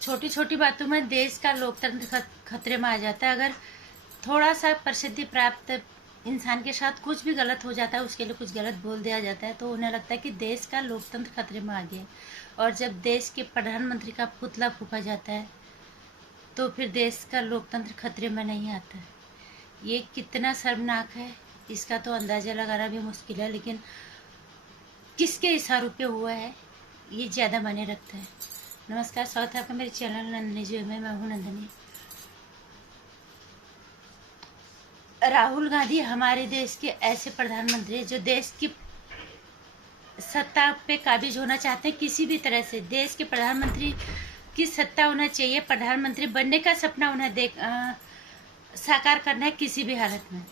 छोटी छोटी बातों में देश का लोकतंत्र खतरे में आ जाता है। अगर थोड़ा सा प्रसिद्धि प्राप्त इंसान के साथ कुछ भी गलत हो जाता है, उसके लिए कुछ गलत बोल दिया जाता है, तो उन्हें लगता है कि देश का लोकतंत्र खतरे में आ गया। और जब देश के प्रधानमंत्री का पुतला फूंका जाता है तो फिर देश का लोकतंत्र खतरे में नहीं आता। ये कितना शर्मनाक है इसका तो अंदाज़ा लगाना भी मुश्किल है, लेकिन किसके इशारों पे हुआ है ये ज़्यादा मायने रखता है। नमस्कार, स्वागत है आपका मेरे चैनल नंदिनी जी में। मैं हूँ नंदिनी। राहुल गांधी हमारे देश के ऐसे प्रधानमंत्री हैं जो देश की सत्ता पे काबिज होना चाहते हैं। किसी भी तरह से देश के प्रधानमंत्री की सत्ता होना चाहिए। प्रधानमंत्री बनने का सपना उन्हें साकार करना है किसी भी हालत में।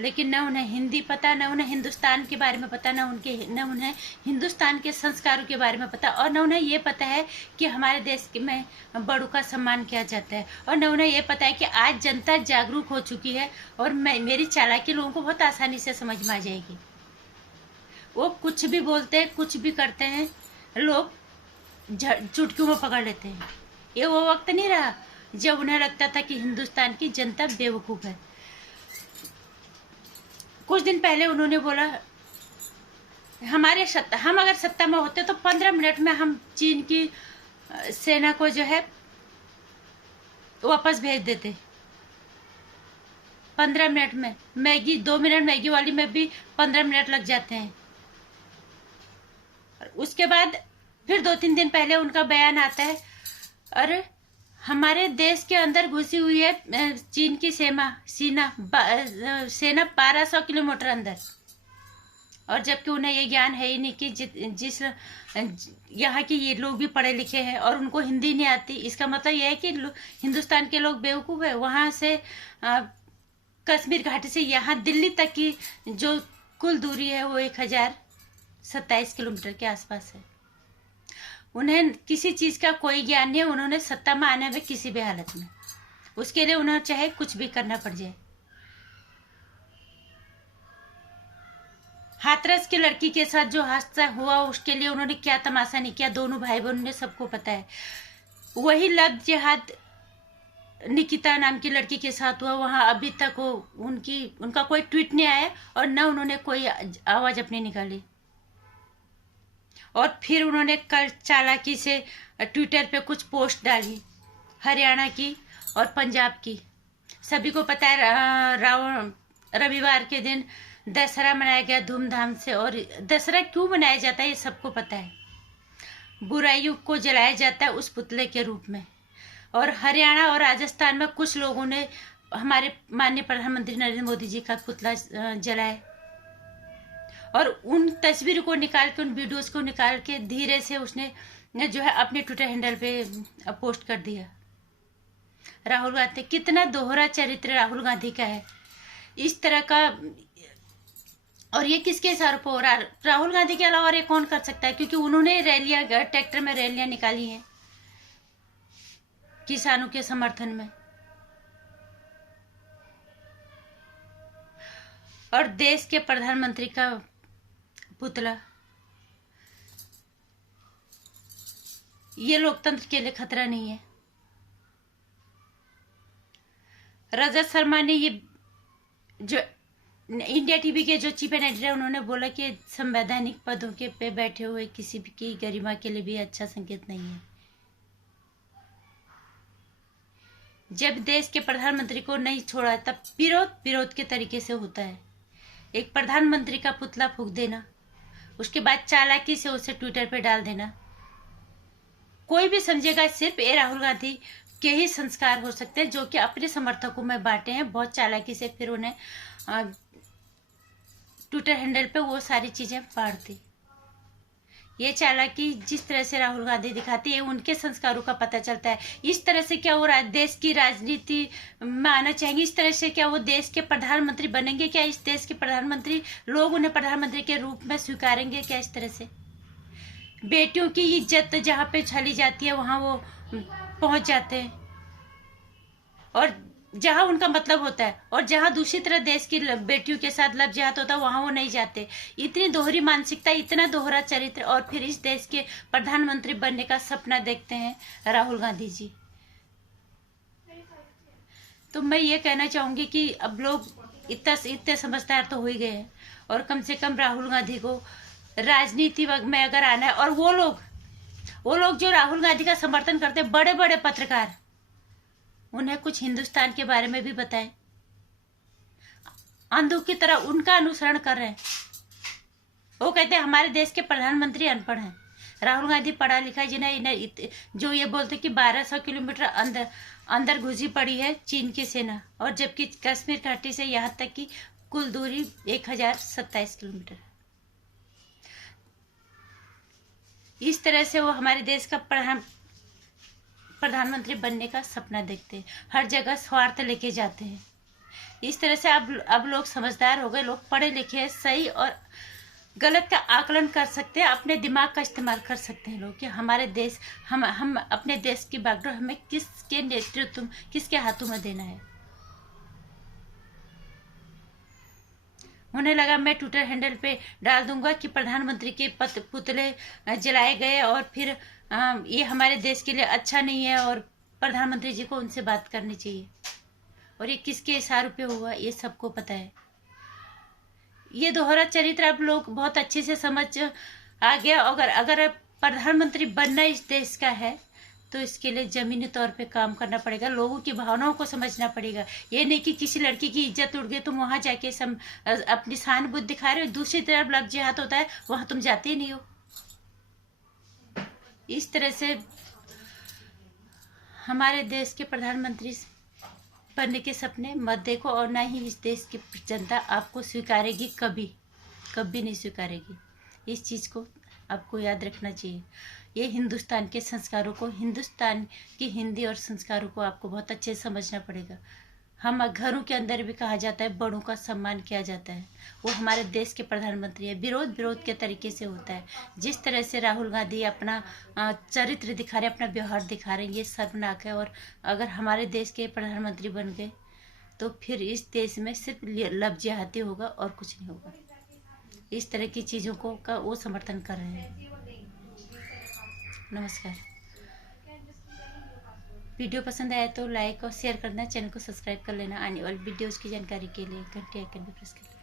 लेकिन न उन्हें हिंदी पता, न उन्हें हिंदुस्तान के बारे में पता, न उन्हें हिंदुस्तान के संस्कारों के बारे में पता, और न उन्हें ये पता है कि हमारे देश में बड़ों का सम्मान किया जाता है, और न उन्हें ये पता है कि आज जनता जागरूक हो चुकी है और मेरी चालाकी लोगों को बहुत आसानी से समझ में आ जाएगी। वो कुछ भी बोलते हैं, कुछ भी करते हैं, लोग चुटकियों में पकड़ लेते हैं। ये वो वक्त नहीं रहा जब उन्हें लगता था कि हिंदुस्तान की जनता बेवकूफ़ है। कुछ दिन पहले उन्होंने बोला हम अगर सत्ता में होते तो 15 मिनट में हम चीन की सेना को जो है वापस भेज देते। 15 मिनट में मैगी, 2 मिनट मैगी वाली में भी 15 मिनट लग जाते हैं। उसके बाद फिर 2-3 दिन पहले उनका बयान आता है, अरे हमारे देश के अंदर घुसी हुई है चीन की सेना 1200 किलोमीटर अंदर। और जबकि उन्हें ये ज्ञान है ही नहीं कि जिस यहाँ के ये लोग भी पढ़े लिखे हैं और उनको हिंदी नहीं आती। इसका मतलब यह है कि हिंदुस्तान के लोग बेवकूफ़ है। वहाँ से कश्मीर घाटी से यहाँ दिल्ली तक की जो कुल दूरी है वो 1027 किलोमीटर के आसपास है। उन्हें किसी चीज़ का कोई ज्ञान नहीं है। उन्होंने सत्ता में आने में किसी भी हालत में, उसके लिए उन्हें चाहे कुछ भी करना पड़ जाए। हाथरस की लड़की के साथ जो हादसा हुआ उसके लिए उन्होंने क्या तमाशा नहीं किया। दोनों भाई बहनों ने, सबको पता है। वही लव जिहाद निकिता नाम की लड़की के साथ हुआ, वहाँ अभी तक उनका कोई ट्वीट नहीं आया और न उन्होंने कोई आवाज़ अपनी निकाली। और फिर उन्होंने कल चालाकी से ट्विटर पे कुछ पोस्ट डाली, हरियाणा की और पंजाब की। सभी को पता है रविवार के दिन दशहरा मनाया गया धूमधाम से। और दशहरा क्यों मनाया जाता है ये सबको पता है। बुराइयों को जलाया जाता है उस पुतले के रूप में। और हरियाणा और राजस्थान में कुछ लोगों ने हमारे माननीय प्रधानमंत्री नरेंद्र मोदी जी का पुतला जलाया और उन तस्वीरों को निकाल के, उन वीडियोस को निकाल के धीरे से उसने जो है अपने ट्विटर हैंडल पे पोस्ट कर दिया। राहुल गांधी, कितना दोहरा चरित्र राहुल गांधी का है इस तरह का। और ये किसके सर पर हो रहा? राहुल गांधी के अलावा और ये कौन कर सकता है? क्योंकि उन्होंने रैलियां, ट्रैक्टर में रैलियां निकाली हैं किसानों के समर्थन में। और देश के प्रधानमंत्री का पुतला, ये लोकतंत्र के लिए खतरा नहीं है। रजत शर्मा ने, ये जो इंडिया टीवी के जो चीफ एडिटर है, उन्होंने बोला कि संवैधानिक पदों के पे बैठे हुए किसी भी की गरिमा के लिए भी अच्छा संकेत नहीं है। जब देश के प्रधानमंत्री को नहीं छोड़ा तब विरोध के तरीके से होता है। एक प्रधानमंत्री का पुतला फूंक देना, उसके बाद चालाकी से उसे ट्विटर पे डाल देना, कोई भी समझेगा सिर्फ ये राहुल गांधी के ही संस्कार हो सकते हैं जो कि अपने समर्थकों में बांटे हैं बहुत चालाकी से। फिर उन्हें ट्विटर हैंडल पे वो सारी चीजें बांट दी। ये चालाकी जिस तरह से राहुल गांधी दिखाती है, उनके संस्कारों का पता चलता है। इस तरह से क्या वो देश की राजनीति में आना चाहेंगे? इस तरह से क्या वो देश के प्रधानमंत्री बनेंगे? क्या इस देश के प्रधानमंत्री, लोग उन्हें प्रधानमंत्री के रूप में स्वीकारेंगे क्या? इस तरह से बेटियों की इज्जत जहाँ पे छली जाती है वहाँ वो पहुँच जाते हैं। और जहाँ उनका मतलब होता है, और जहाँ दूसरी तरह देश की बेटियों के साथ लव जिहाद होता है वहां वो नहीं जाते। इतनी दोहरी मानसिकता, इतना दोहरा चरित्र, और फिर इस देश के प्रधानमंत्री बनने का सपना देखते हैं राहुल गांधी जी। तो मैं ये कहना चाहूंगी कि अब लोग इतने समझदार तो हो ही गए हैं, और कम से कम राहुल गांधी को राजनीति में अगर आना है, और वो लोग जो राहुल गांधी का समर्थन करते हैं, बड़े बड़े पत्रकार, उन्हें कुछ हिंदुस्तान के बारे में भी बताएं। अंधों की तरह उनका अनुसरण कर रहे हैं। वो कहते हैं हमारे देश के प्रधानमंत्री अनपढ़ हैं। राहुल गांधी पढ़ा लिखा, जिन्हें जो ये बोलते कि 1200 किलोमीटर अंदर घुसी पड़ी है चीन की सेना, और जबकि कश्मीर घाटी से यहाँ तक की कुल दूरी 1027 किलोमीटर। इस तरह से वो हमारे देश का प्रधानमंत्री बनने का सपना देखते हैं, हर जगह स्वार्थ लेके जाते हैं। इस तरह से अब लोग समझदार हो गए, लोग पढ़े लिखे हैं, सही और गलत का आकलन कर सकते हैं, अपने दिमाग का इस्तेमाल कर सकते हैं लोग, कि हमारे देश, हम अपने देश की बागडोर हमें किसके नेतृत्व, किसके हाथों में देना है। उन्हें लगा मैं ट्विटर हैंडल पे डाल दूंगा कि प्रधानमंत्री के पुतले जलाए गए, और फिर ये हमारे देश के लिए अच्छा नहीं है, और प्रधानमंत्री जी को उनसे बात करनी चाहिए। और ये किसके इशारों पे हुआ ये सबको पता है। ये दोहरा चरित्र अब लोग बहुत अच्छे से समझ आ गया। अगर प्रधानमंत्री बनना इस देश का है तो इसके लिए जमीनी तौर पे काम करना पड़ेगा, लोगों की भावनाओं को समझना पड़ेगा। ये नहीं कि किसी लड़की की इज्जत उड़ गई तुम वहां जाके अपनी सहानुभूति दिखा रहे हो, दूसरी तरफ लव जिहाद होता है वहां तुम जाते ही नहीं हो। इस तरह से हमारे देश के प्रधानमंत्री बनने के सपने मत देखो, और ना ही इस देश की जनता आपको स्वीकारेगी, कभी नहीं स्वीकारेगी। इस चीज़ को आपको याद रखना चाहिए। ये हिंदुस्तान के संस्कारों को, हिंदुस्तान की हिंदी और संस्कारों को आपको बहुत अच्छे से समझना पड़ेगा। हम घरों के अंदर भी कहा जाता है बड़ों का सम्मान किया जाता है, वो हमारे देश के प्रधानमंत्री है। विरोध के तरीके से होता है। जिस तरह से राहुल गांधी अपना चरित्र दिखा रहे, अपना व्यवहार दिखा रहे हैं, ये शर्मनाक है। और अगर हमारे देश के प्रधानमंत्री बन गए तो फिर इस देश में सिर्फ लव जिहादी होगा और कुछ नहीं होगा। इस तरह की चीज़ों का वो समर्थन कर रहे हैं। नमस्कार। वीडियो पसंद आया तो लाइक और शेयर करना, चैनल को सब्सक्राइब कर लेना। आने वाली वीडियोज़ की जानकारी के लिए घंटी आइकन भी प्रेस कर लेना।